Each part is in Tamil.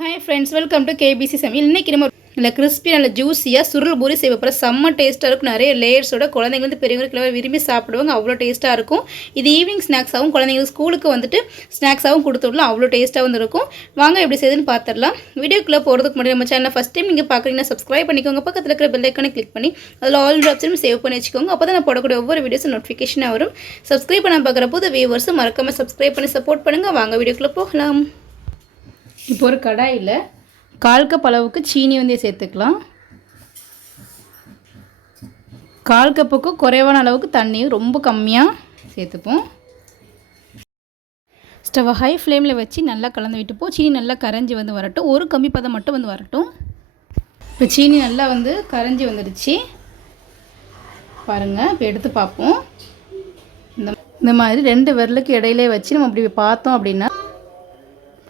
Hi friends, welcome to KBC சமையல். இன்றைக்கி நம்ம நல்ல கிறிஸ்பி நல்ல ஜூஸியாக சுருள் பூரி செய்ய போகிற செம்ம டேஸ்ட்டாக இருக்கும். நிறைய லேயர்ஸோட குழந்தைங்க வந்து பெரியவங்களுக்கு விரும்பி சாப்பிடுவாங்க. அவ்வளோ டேஸ்ட்டாக இருக்கும். இது ஈவினிங் ஸ்நாக்ஸாகவும் குழந்தைங்களுக்கு ஸ்கூலுக்கு வந்துட்டு ஸ்நாக்ஸாகவும் கொடுத்துடலாம். அவ்வளோ டேஸ்ட்டாக வந்து இருக்கும். வாங்க எப்படி செய்யுதுன்னு பார்த்துடலாம். வீடியோக்குள்ளே போகிறதுக்கு முன்னாடி நம்ம சேனலை ஃபஸ்ட் டைம் நீங்கள் பார்க்குறீங்கன்னா சப்ஸ்கிரைப் பண்ணிக்கோங்க. பக்கத்தில் இருக்கிற பெல் ஐக்கானை கிளிக் பண்ணி அதில் ஆல் ஆப்ஷனும் சேவ் பண்ணி வச்சுக்கோங்க. அப்போ தான் நான் போடக்கூடிய ஒவ்வொரு வீடியோஸும் நோட்டிஃபிகேஷனாக வரும். சப்ஸ்கிரைப் பண்ண பார்க்குற புது வியூவர்ஸும் மறக்காமல் சப்ஸ்கிரைப் பண்ணி சப்போர்ட் பண்ணுங்கள். வாங்க வீடியோக்குள்ளே போகலாம். இப்போ ஒரு கடாயில் 1/4 கப் அளவுக்கு சீனி வந்து சேர்த்துக்கலாம். 1/4 கப்புக்கு குறைவான அளவுக்கு தண்ணியும் ரொம்ப கம்மியாக சேர்த்துப்போம். ஸ்டவ்வை ஹை ஃப்ளேமில் வச்சு நல்லா கலந்து விட்டுப்போம். சீனி நல்லா கரைஞ்சி வந்து வரட்டும். ஒரு கம்மி பதம் மட்டும் வந்து வரட்டும். இப்போ சீனி நல்லா வந்து கரைஞ்சி வந்துடுச்சு பாருங்கள். இப்போ எடுத்து பார்ப்போம். இந்த மாதிரி 2 விரலுக்கு இடையிலே வச்சு நம்ம அப்படி பார்த்தோம் அப்படின்னா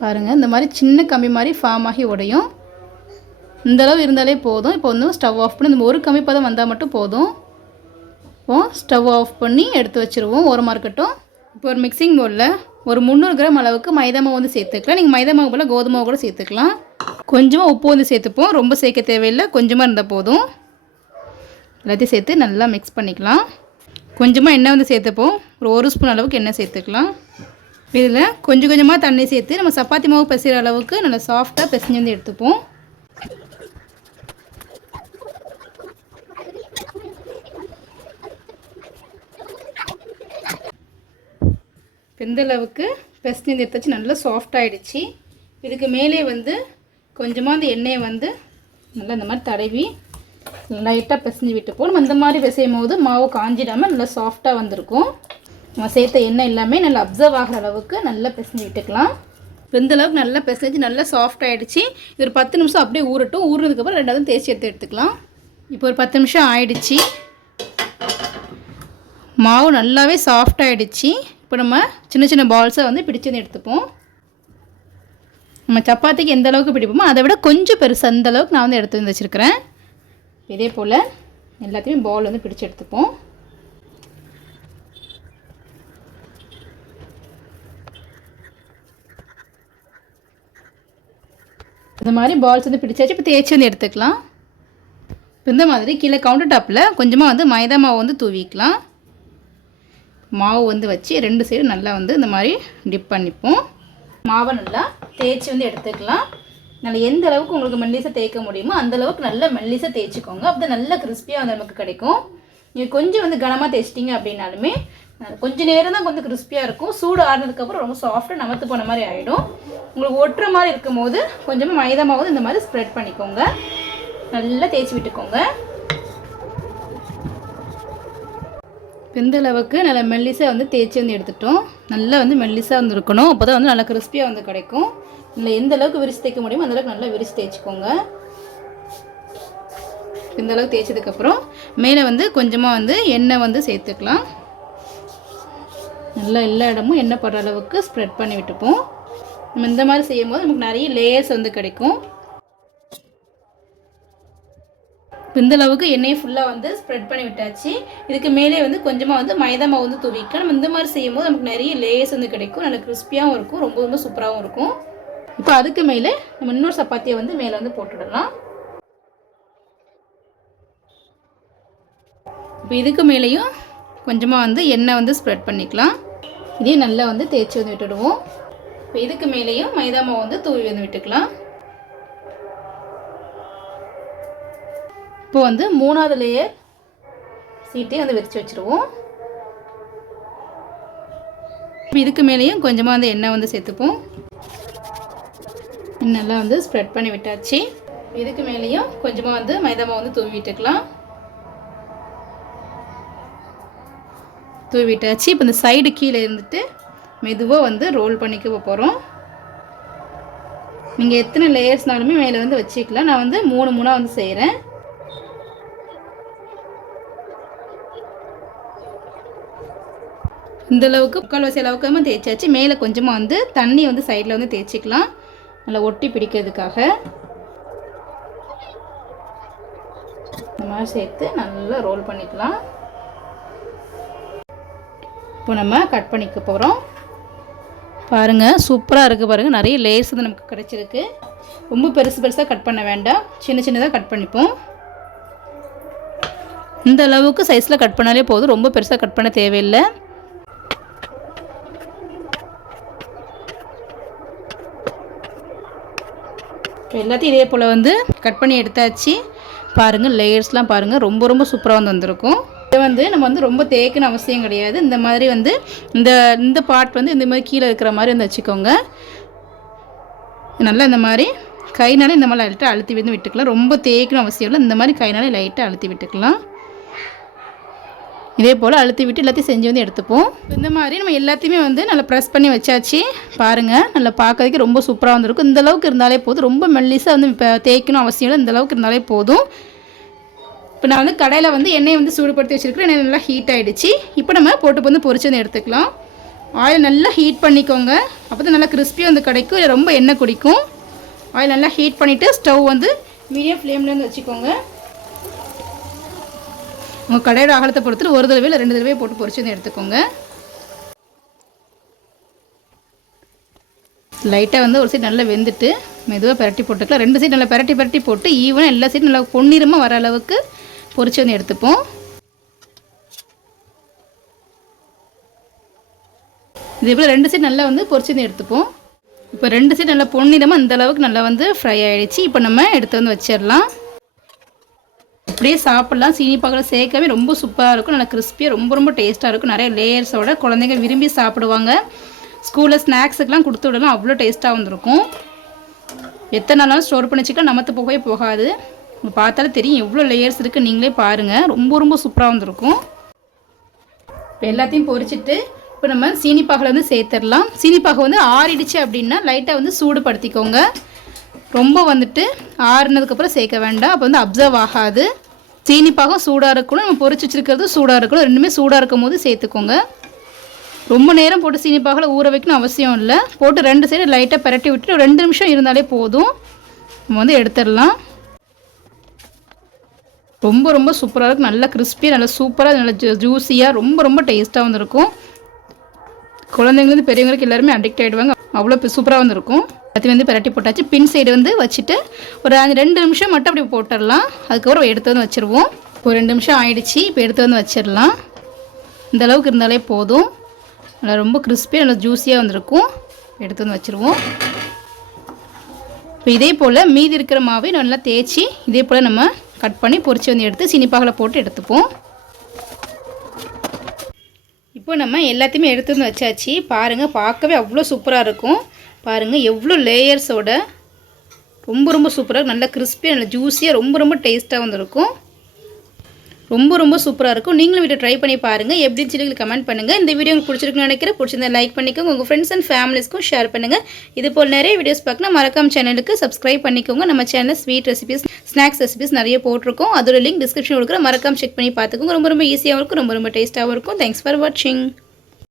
பாருங்கள், இந்த மாதிரி சின்ன கம்பி மாதிரி ஃபார்ம் ஆகி உடையும். இந்தளவு இருந்தாலே போதும். இப்போ வந்து ஸ்டவ் ஆஃப் பண்ணி இந்த ஒரு கம்மி பதம் வந்தால் மட்டும் போதும். இப்போது ஸ்டவ் ஆஃப் பண்ணி எடுத்து வச்சுருவோம். ஓரமாக இருக்கட்டும். இப்போ ஒரு மிக்சிங் பவுலில் ஒரு 300 கிராம் அளவுக்கு மைதா மாவு வந்து சேர்த்துக்கலாம். நீங்கள் மைதா மாவு போல் கோதுமை மாவு கூட சேர்த்துக்கலாம். கொஞ்சமாக உப்பு வந்து சேர்த்துப்போம். ரொம்ப சேர்க்க தேவையில்லை, கொஞ்சமாக இருந்தால் போதும். எல்லாத்தையும் சேர்த்து நல்லா மிக்ஸ் பண்ணிக்கலாம். கொஞ்சமாக எண்ணெய் வந்து சேர்த்துப்போம். ஒரு ஸ்பூன் அளவுக்கு எண்ணெய் சேர்த்துக்கலாம். இதில் கொஞ்சம் கொஞ்சமாக தண்ணி சேர்த்து நம்ம சப்பாத்தி மாவு பிசைகிற அளவுக்கு நல்லா சாஃப்டாக பிசைஞ்சு வந்து எடுத்துப்போம். இந்த அளவுக்கு பிசைஞ்சு எடுத்தாச்சு. நல்லா சாஃப்டாகிடுச்சு. இதுக்கு மேலே வந்து கொஞ்சமாக அந்த எண்ணெயை வந்து நல்லா இந்த மாதிரி தடவி லைட்டாக பிசைஞ்சு விட்டுப்போம். நம்ம இந்த மாதிரி பிசையும் போது மாவு காஞ்சிடாமல் நல்லா சாஃப்டாக வந்திருக்கும். நம்ம சேர்த்த எண்ணெய் எல்லாமே நல்லா அப்சர்வ் ஆகிற அளவுக்கு நல்லா பிசைஞ்சு விட்டுக்கலாம். இந்த அளவுக்கு நல்லா பிசைஞ்சு நல்லா சாஃப்ட் ஆகிடுச்சு. இது ஒரு 10 நிமிஷம் அப்படியே ஊறட்டும். ஊறுனதுக்கப்புறம் ரெண்டாவது தேய்ச்சி எடுத்துக்கலாம். இப்போ ஒரு 10 நிமிஷம் ஆயிடுச்சு. மாவு நல்லாவே சாஃப்ட் ஆகிடுச்சு. இப்போ நம்ம சின்ன சின்ன பால்ஸை வந்து பிடிச்சி வந்து எடுத்துப்போம். நம்ம சப்பாத்திக்கு எந்த அளவுக்கு பிடிப்போமோ அதை விட கொஞ்சம் பெருசு அந்த அளவுக்கு நான் வந்து எடுத்து வந்து வச்சுருக்கிறேன். இதே போல் எல்லாத்தையுமே பால் வந்து பிடிச்சி எடுத்துப்போம். இந்த மாதிரி பால்ஸ் வந்து பிடிச்சாச்சு. இப்போ தேய்ச்சி வந்து எடுத்துக்கலாம். இந்த மாதிரி கீழே கவுண்டர் டாப்பில் கொஞ்சமாக வந்து மைதா மாவு வந்து தூவிக்கலாம். மாவு வந்து வச்சு 2 சைடும் நல்லா வந்து இந்த மாதிரி டிப் பண்ணிப்போம். மாவை நல்லா தேய்ச்சி வந்து எடுத்துக்கலாம். நல்லா எந்த அளவுக்கு உங்களுக்கு மெல்லிசாக தேய்க்க முடியுமோ அந்தளவுக்கு நல்லா மெல்லிசாக தேய்ச்சிக்கோங்க. அப்போ தான் நல்லா கிறிஸ்பியாக வந்து நமக்கு கிடைக்கும். நீங்கள் கொஞ்சம் வந்து கனமாக தேய்ச்சிட்டிங்க அப்படின்னாலுமே கொஞ்சம் நேரம் தான் கொஞ்சம் கிறிஸ்பியாக இருக்கும். சூடு ஆறுனதுக்கப்புறம் ரொம்ப சாஃப்டாக நமத்து போன மாதிரி ஆகிடும். உங்களுக்கு ஒட்டுற மாதிரி இருக்கும் போது கொஞ்சமாக மைதா மாவு இந்த மாதிரி ஸ்ப்ரெட் பண்ணிக்கோங்க. நல்லா தேய்ச்சி விட்டுக்கோங்க. இந்த அளவுக்கு நல்லா மெல்லிசாக வந்து தேய்ச்சி வந்து எடுத்துட்டோம். நல்லா வந்து மெல்லிசாக வந்து இருக்கணும். அப்போ தான் வந்து நல்லா கிறிஸ்பியாக வந்து கிடைக்கும். இல்லை எந்த அளவுக்கு விரிச்சு தேய்க்க முடியுமோ அந்தளவுக்கு நல்லா விரிச்சு தேய்ச்சிக்கோங்க. இந்த அளவுக்கு தேய்ச்சதுக்கப்புறம் மேலே வந்து கொஞ்சமாக வந்து எண்ணெய் வந்து சேர்த்துக்கலாம். நல்லா எல்லா இடமும் எண்ணெய் படுற அளவுக்கு ஸ்ப்ரெட் பண்ணி விட்டுப்போம். நம்ம இந்த மாதிரி செய்யும் போது நமக்கு நிறைய லேயர்ஸ் வந்து கிடைக்கும். இந்த அளவுக்கு எண்ணெயை ஃபுல்லாக வந்து ஸ்ப்ரெட் பண்ணி விட்டாச்சு. இதுக்கு மேலே வந்து கொஞ்சமாக வந்து மைதா மாவு வந்து தூவிக்கலாம். நம்ம இந்த மாதிரி செய்யும் போது நமக்கு நிறைய லேயர்ஸ் வந்து கிடைக்கும். நல்லா கிறிஸ்பியாகவும் இருக்கும், ரொம்ப ரொம்ப சூப்பராகவும் இருக்கும். இப்போ அதுக்கு மேலே நம்ம இன்னொரு சப்பாத்தியை வந்து மேலே வந்து போட்டுடலாம். இப்போ இதுக்கு மேலேயும் கொஞ்சமாக வந்து எண்ணெய் வந்து ஸ்ப்ரெட் பண்ணிக்கலாம். இதையும் நல்லா வந்து தேய்ச்சி வந்து விட்டுடுவோம். இப்போ இதுக்கு மேலேயும் மைதா மாவு வந்து தூவி வந்து விட்டுக்கலாம். இப்போ வந்து 3வது லேயர் சீட்டையும் வந்து விரித்து வச்சுருவோம். இப்போ இதுக்கு மேலேயும் கொஞ்சமாக வந்து எண்ணெய் வந்து சேர்த்துப்போம். நல்லா வந்து ஸ்ப்ரெட் பண்ணி விட்டாச்சு. இதுக்கு மேலேயும் கொஞ்சமாக வந்து மைதா மாவு வந்து தூவி விட்டுக்கலாம். தூவி விட்டாச்சு. இப்போ இந்த சைடு கீழே இருந்துட்டு மெதுவாக வந்து ரோல் பண்ணிக்க போகிறோம். நீங்கள் எத்தனை லேயர்ஸ்னாலுமே மேலே வந்து வச்சுக்கலாம். நான் வந்து 3 வந்து செய்கிறேன். இந்தளவுக்கு 3/4 அளவுக்கு தேய்ச்சாச்சு. மேலே கொஞ்சமாக வந்து தண்ணி வந்து சைடில் வந்து தேய்ச்சிக்கலாம், நல்லா ஒட்டி பிடிக்கிறதுக்காக. இந்த மாதிரி சேர்த்து நல்லா ரோல் பண்ணிக்கலாம். இப்போ நம்ம கட் பண்ணிக்க போகிறோம். பாருங்கள் சூப்பராக இருக்குது பாருங்கள். நிறைய லேயர்ஸ் வந்து நமக்கு கிடச்சிருக்கு. ரொம்ப பெருசாக கட் பண்ண வேண்டாம், சின்னதாக கட் பண்ணிப்போம். இந்த அளவுக்கு சைஸில் கட் பண்ணாலே போதும், ரொம்ப பெருசாக கட் பண்ண தேவையில்லை. எல்லாத்தையும் இதே போல் வந்து கட் பண்ணி எடுத்தாச்சு. பாருங்கள் லேயர்ஸ்லாம் பாருங்கள், ரொம்ப சூப்பராக வந்து வந்திருக்கும். இதை வந்து நம்ம வந்து ரொம்ப தேய்க்கணும் அவசியம் கிடையாது. இந்த மாதிரி வந்து இந்த பார்ட் வந்து இந்த மாதிரி கீழே இருக்கிற மாதிரி வந்து வச்சுக்கோங்க. நல்லா இந்த மாதிரி கைனாலே இந்த மாதிரி லைட்டாக அழுத்தி வந்து விட்டுக்கலாம். ரொம்ப தேய்க்கணும் அவசியம் இல்லை, இந்த மாதிரி கைனாலே லைட்டாக அழுத்தி விட்டுக்கலாம். இதே போல் அழுத்தி விட்டு எல்லாத்தையும் செஞ்சு வந்து எடுத்துப்போம். இந்த மாதிரி நம்ம எல்லாத்தையுமே வந்து நல்லா ப்ரெஸ் பண்ணி வச்சாச்சு. பாருங்கள் நல்லா பார்க்கறதுக்கு ரொம்ப சூப்பராக வந்துருக்கும். இந்த அளவுக்கு இருந்தாலே போதும், ரொம்ப மெல்லிஸாக வந்து இப்போ தேய்க்கணும் அவசியம் இல்லை, இந்த அளவுக்கு இருந்தாலே போதும். இப்போ நான் வந்து கடையில் வந்து எண்ணெயை வந்து சூடுபடுத்தி வச்சுருக்கேன். எண்ணெய் நல்லா ஹீட் ஆகிடுச்சு. இப்போ நம்ம போட்டு வந்து பொரிச்சு வந்து எடுத்துக்கலாம். ஆயில் நல்லா ஹீட் பண்ணிக்கோங்க, அப்போ தான் நல்லா கிறிஸ்பியாக வந்து கிடைக்கும். இல்லை ரொம்ப எண்ணெய் குடிக்கும். ஆயில் நல்லா ஹீட் பண்ணிவிட்டு ஸ்டவ் வந்து மீடியம் ஃப்ளேம்லேருந்து வச்சுக்கோங்க. உங்கள் கடையோட அகலத்தை பொறுத்து ஒரு தடவை இல்லை 2 தடவை போட்டு பொரிச்சு வந்து எடுத்துக்கோங்க. லைட்டாக வந்து ஒரு சைடு நல்லா வெந்துட்டு மெதுவாக பரட்டி போட்டுக்கலாம். 2 சைடு நல்லா பரட்டி போட்டு ஈவனாக எல்லா சைடும் நல்லா பொன்னிறமாக வர அளவுக்கு பொரிச்சு வந்து எடுத்துப்போம். இதே போல் 2 சைடு நல்லா வந்து பொரிச்சு வந்து எடுத்துப்போம். இப்போ 2 சைடு நல்லா பொன்னிறமாக அந்த அளவுக்கு நல்லா வந்து ஃப்ரை ஆகிடுச்சு. இப்போ நம்ம எடுத்து வந்து வச்சிடலாம். அப்படியே சாப்பிட்லாம். சீனி பாகில் சேர்க்கவே ரொம்ப சூப்பராக இருக்கும். நல்லா கிறிஸ்பியாக ரொம்ப டேஸ்ட்டாக இருக்கும். நிறைய லேயர்ஸோட குழந்தைங்க விரும்பி சாப்பிடுவாங்க. ஸ்கூலில் ஸ்நாக்ஸுக்கெலாம் கொடுத்து விடலாம், அவ்வளோ டேஸ்ட்டாக வந்துருக்கும். எத்தனை நாளாலும் ஸ்டோர் பண்ணி வச்சுக்கலாம், நமத்து போகவே போகாது. உங்களுக்கு பார்த்தாலே தெரியும் எவ்வளோ லேயர்ஸ் இருக்குது, நீங்களே பாருங்கள். ரொம்ப சூப்பராக வந்துருக்கும். இப்போ எல்லாத்தையும் பொரிச்சிட்டு இப்போ நம்ம சீனிப்பாகில் வந்து சேர்த்துடலாம். சீனிப்பாகை வந்து ஆறிடுச்சு அப்படின்னா லைட்டாக வந்து சூடுபடுத்திக்கோங்க. ரொம்ப வந்துட்டு ஆறுனதுக்கப்புறம் சேர்க்க வேண்டாம், அப்போ வந்து அப்சர்வ் ஆகாது. சீனிப்பாகம் சூடாக இருக்கணும், நம்ம பொரிச்சு வச்சுருக்கிறது சூடாக இருக்கணும். ரெண்டுமே சூடாக இருக்கும் போது சேர்த்துக்கோங்க. ரொம்ப நேரம் போட்டு சீனிப்பாகில் ஊற வைக்கணும் அவசியம் இல்லை. போட்டு 2 சைடு லைட்டாக பரட்டி விட்டுட்டு 2 நிமிஷம் இருந்தாலே போதும். நம்ம வந்து எடுத்துடலாம். ரொம்ப சூப்பராக இருக்கும். நல்லா கிறிஸ்பியாக நல்லா சூப்பராக நல்லா ஜூஸியாக ரொம்ப டேஸ்ட்டாக வந்துருக்கும். குழந்தைங்களுக்கு பெரியவங்களுக்கு எல்லாருமே அடிக்ட் ஆகிடுவாங்க, அவ்வளோ சூப்பராக வந்துருக்கும். எல்லாத்தையும் வந்து பரட்டி போட்டாச்சு. பின் சைடு வந்து வச்சுட்டு ஒரு 2 நிமிஷம் மட்டும் அப்படி போட்டுடலாம். அதுக்கப்புறம் எடுத்து வந்து வச்சுருவோம். ஒரு 2 நிமிஷம் ஆயிடுச்சு. இப்போ எடுத்து வந்து வச்சிடலாம். இந்த அளவுக்கு இருந்தாலே போதும். நல்லா ரொம்ப கிறிஸ்பியாக நல்லா ஜூஸியாக வந்துருக்கும். எடுத்து வந்து வச்சுருவோம். இப்போ இதே போல் மீதி இருக்கிற மாவை நல்லா தேய்ச்சி இதே போல் நம்ம கட் பண்ணி பொரிச்சு வந்து எடுத்து சீனிப்பாகில் போட்டு எடுத்துப்போம். இப்போ நம்ம எல்லாத்தையுமே எடுத்து வந்து வச்சாச்சு. பாருங்கள் பார்க்கவே அவ்வளோ சூப்பராக இருக்கும். பாருங்கள் எவ்வளோ லேயர்ஸோட ரொம்ப சூப்பராக நல்லா கிறிஸ்பியாக நல்லா ஜூஸியாக ரொம்ப டேஸ்ட்டாக வந்துருக்கும். ரொம்ப சூப்பராக இருக்கும். நீங்களும் வீட்டை ட்ரை பண்ணி பாருங்கள். எப்படின்னு சொல்லி கமெண்ட் பண்ணுங்கள். இந்த வீடியோ உங்களுக்கு பிடிச்சிருக்குன்னு நினைக்கிறேன். பிடிச்சிருந்தா லைக் பண்ணிக்கோங்க. உங்கள் ஃப்ரெண்ட்ஸ் அண்ட் ஃபேமிலிஸ்க்கும் ஷேர் பண்ணுங்கள். இது போல் நிறைய வீடியோஸ் பார்க்கணும் மறக்காம சேனலுக்கு சப்ஸ்கிரைப் பண்ணிக்கோங்க. நம்ம channel sweet recipes, snacks recipes நிறைய போட்டிருக்கோம். அதோட லிங்க் டிஸ்கிரிப்ஷன் கொடுக்குற மறக்காம செக் பண்ணி பார்த்துக்கோங்க. ரொம்ப ஈஸியாகவும் இருக்கும், ரொம்ப டேஸ்ட்டாகவும் இருக்கும். தேங்க்ஸ் ஃபார் வாட்சிங்.